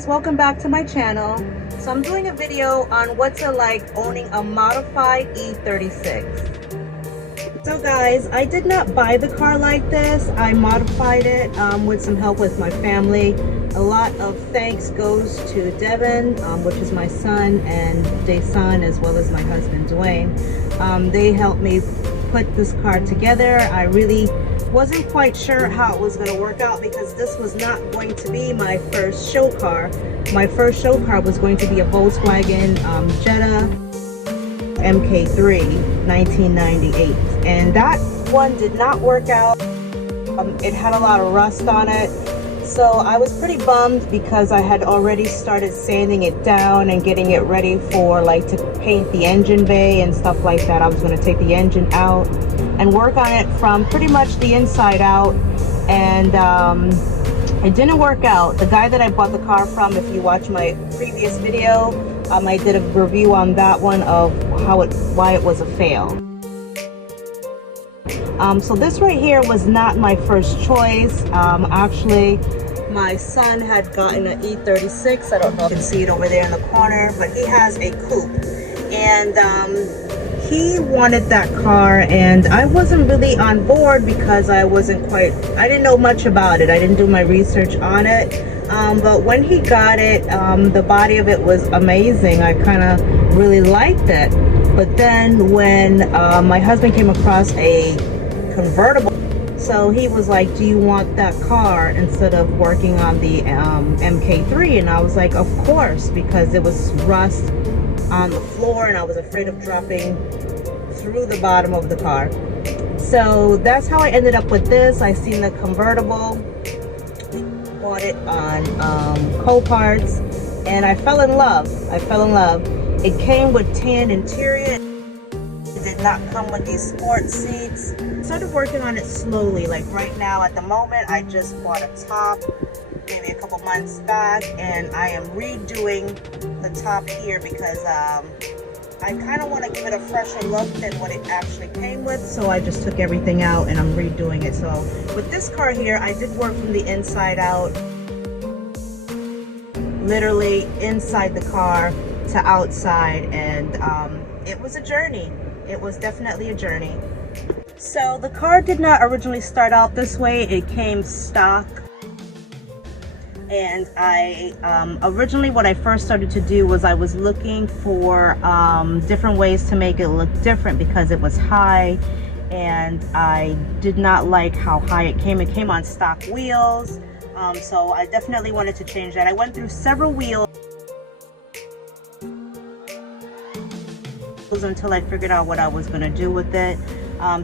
guys, welcome back to my channel. So I'm doing a video on what's it like owning a modified E36. So guys, I did not buy the car like this. I modified it with some help with my family. A lot of thanks goes to Devin, which is my son, and Dason, as well as my husband Dwayne. They helped me put this car together. I really wasn't quite sure how it was going to work out because this was not going to be my first show car. My first show car was going to be a Volkswagen Jetta MK3 1998, and that one did not work out. It had a lot of rust on it, so I was pretty bummed because I had already started sanding it down and getting it ready for to paint the engine bay and stuff like that. I was going to take the engine out and work on it from pretty much the inside out, and it didn't work out. The guy that I bought the car from, if you watch my previous video, I did a review on that one of why it was a fail. So this right here was not my first choice. Actually, my son had gotten an E36. I don't know if you can see it over there in the corner, but he has a coupe, and he wanted that car, and I wasn't really on board because I didn't know much about it. I didn't do my research on it. But when he got it, the body of it was amazing. I kind of really liked it. But then when my husband came across a convertible, so he was like, do you want that car instead of working on the MK3? And I was like, of course, because it was rust on the floor and I was afraid of dropping through the bottom of the car. So that's how I ended up with this. I seen the convertible, bought it on Coparts, and I fell in love. It came with tan interior. It did not come with these sport seats. Started working on it slowly. Like right now, at the moment, I just bought a top maybe a couple months back, and I am redoing the top here because I kind of want to give it a fresher look than what it actually came with. So I just took everything out and I'm redoing it. So with this car here, I did work from the inside out, literally inside the car to outside, and it was a journey. It was definitely a journey. So the car did not originally start out this way. It came stock. And I originally, what I first started to do was I was looking for different ways to make it look different because it was high, and I did not like how high it came. It came on stock wheels, so I definitely wanted to change that. I went through several wheels until I figured out what I was going to do with it.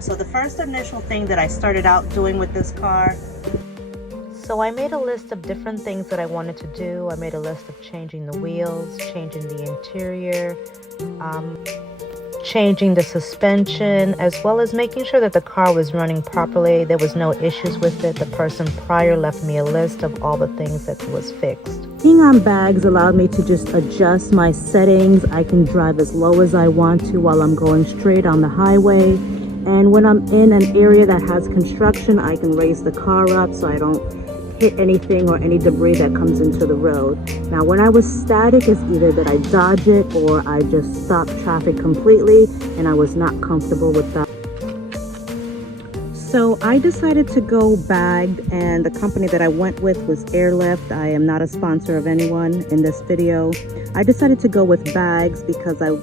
So the first initial thing that I started out doing with this car, so I made a list of different things that I wanted to do. I made a list of changing the wheels, changing the interior, changing the suspension, as well as making sure that the car was running properly. There was no issues with it. The person prior left me a list of all the things that was fixed. Being on bags allowed me to just adjust my settings. I can drive as low as I want to while I'm going straight on the highway. And when I'm in an area that has construction, I can raise the car up so I don't hit anything or any debris that comes into the road. Now when I was static, it's either that I dodge it or I just stop traffic completely, and I was not comfortable with that. So I decided to go bagged, and the company that I went with was Airlift. I am not a sponsor of anyone in this video. I decided to go with bags because I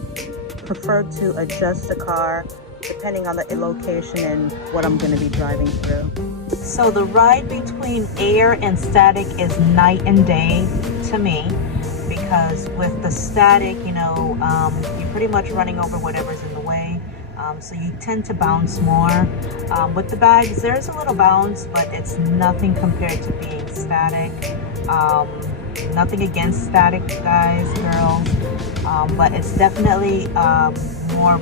prefer to adjust the car depending on the location and what I'm going to be driving through. So the ride between air and static is night and day to me, because with the static, you're pretty much running over whatever's in the way, so you tend to bounce more. With the bags, there's a little bounce, but it's nothing compared to being static. Nothing against static, guys, girls, but it's definitely more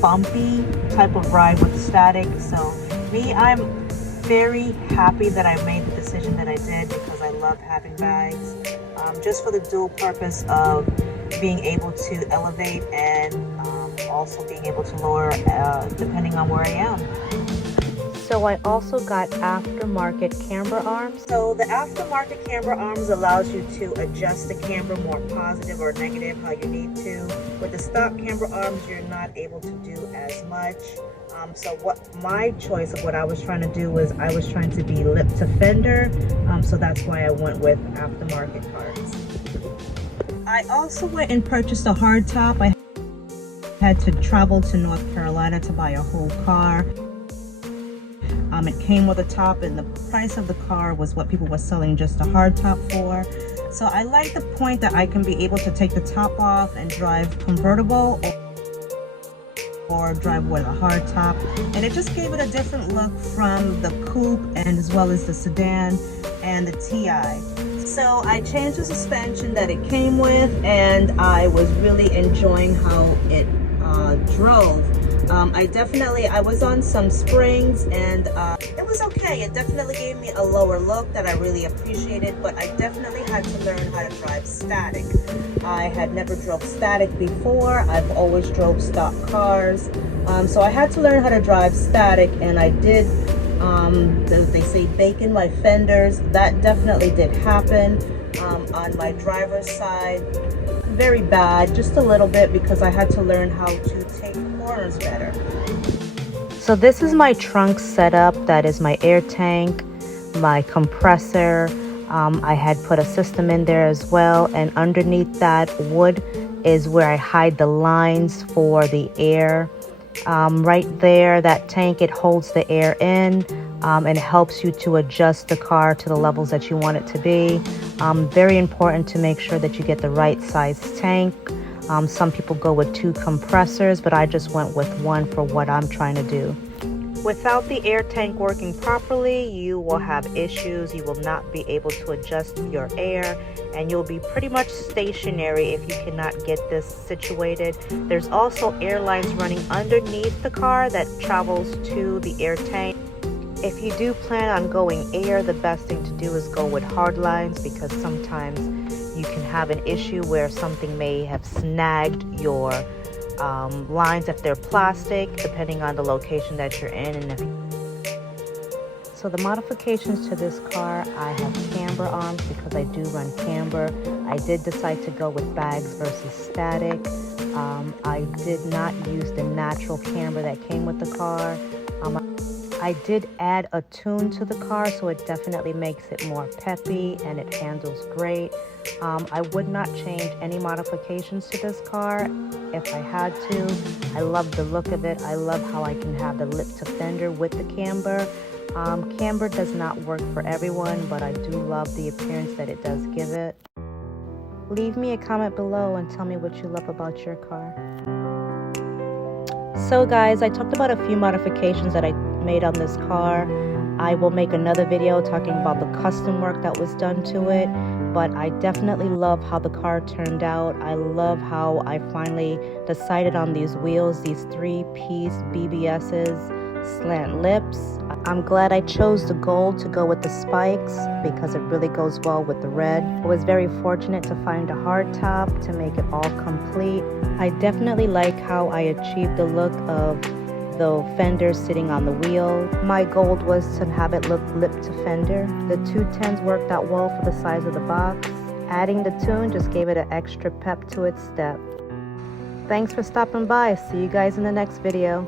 bumpy type of ride with static. So me, I'm very happy that I made the decision that I did because I love having bags, just for the dual purpose of being able to elevate and also being able to lower depending on where I am. So I also got aftermarket camber arms. So the aftermarket camber arms allows you to adjust the camber more positive or negative how you need to. With the stock camber arms, you're not able to do as much. So what my choice of what I was trying to do was I was trying to be lip to fender. So that's why I went with aftermarket parts. I also went and purchased a hardtop. I had to travel to North Carolina to buy a whole car. It came with a top, and the price of the car was what people were selling just a hardtop for. So I like the point that I can be able to take the top off and drive convertible or drive with a hardtop, and it just gave it a different look from the coupe and as well as the sedan and the TI. So I changed the suspension that it came with, and I was really enjoying how it drove. I was on some springs, and it was okay. It definitely gave me a lower look that I really appreciated, but I definitely had to learn how to drive static. I had never drove static before. I've always drove stock cars. So I had to learn how to drive static, and I did, they say bake in my fenders. That definitely did happen on my driver's side. Very bad, just a little bit, because I had to learn how to take corners better. So this is my trunk setup. That is my air tank, my compressor. I had put a system in there as well, and underneath that wood is where I hide the lines for the air. Right there, that tank, it holds the air in, and helps you to adjust the car to the levels that you want it to be. Very important to make sure that you get the right size tank. Some people go with 2 compressors, but I just went with 1 for what I'm trying to do. Without the air tank working properly, you will have issues. You will not be able to adjust your air, and you'll be pretty much stationary if you cannot get this situated. There's also air lines running underneath the car that travels to the air tank. If you do plan on going air, the best thing to do is go with hard lines, because sometimes you can have an issue where something may have snagged your lines if they're plastic, depending on the location that you're in. So the modifications to this car, I have camber arms because I do run camber. I did decide to go with bags versus static. I did not use the natural camber that came with the car. I did add a tune to the car, so it definitely makes it more peppy and it handles great. I would not change any modifications to this car if I had to. I love the look of it. I love how I can have the lip to fender with the camber. Camber does not work for everyone, but I do love the appearance that it does give it. Leave me a comment below and tell me what you love about your car. So guys, I talked about a few modifications that I made on this car. I will make another video talking about the custom work that was done to it, but I definitely love how the car turned out. I love how I finally decided on these wheels, these 3-piece BBS's slant lips. I'm glad I chose the gold to go with the spikes because it really goes well with the red. I was very fortunate to find a hard top to make it all complete. I definitely like how I achieved the look of the fender sitting on the wheel. My goal was to have it look lip to fender. The 210s worked out well for the size of the box. Adding the tune just gave it an extra pep to its step. Thanks for stopping by. See you guys in the next video.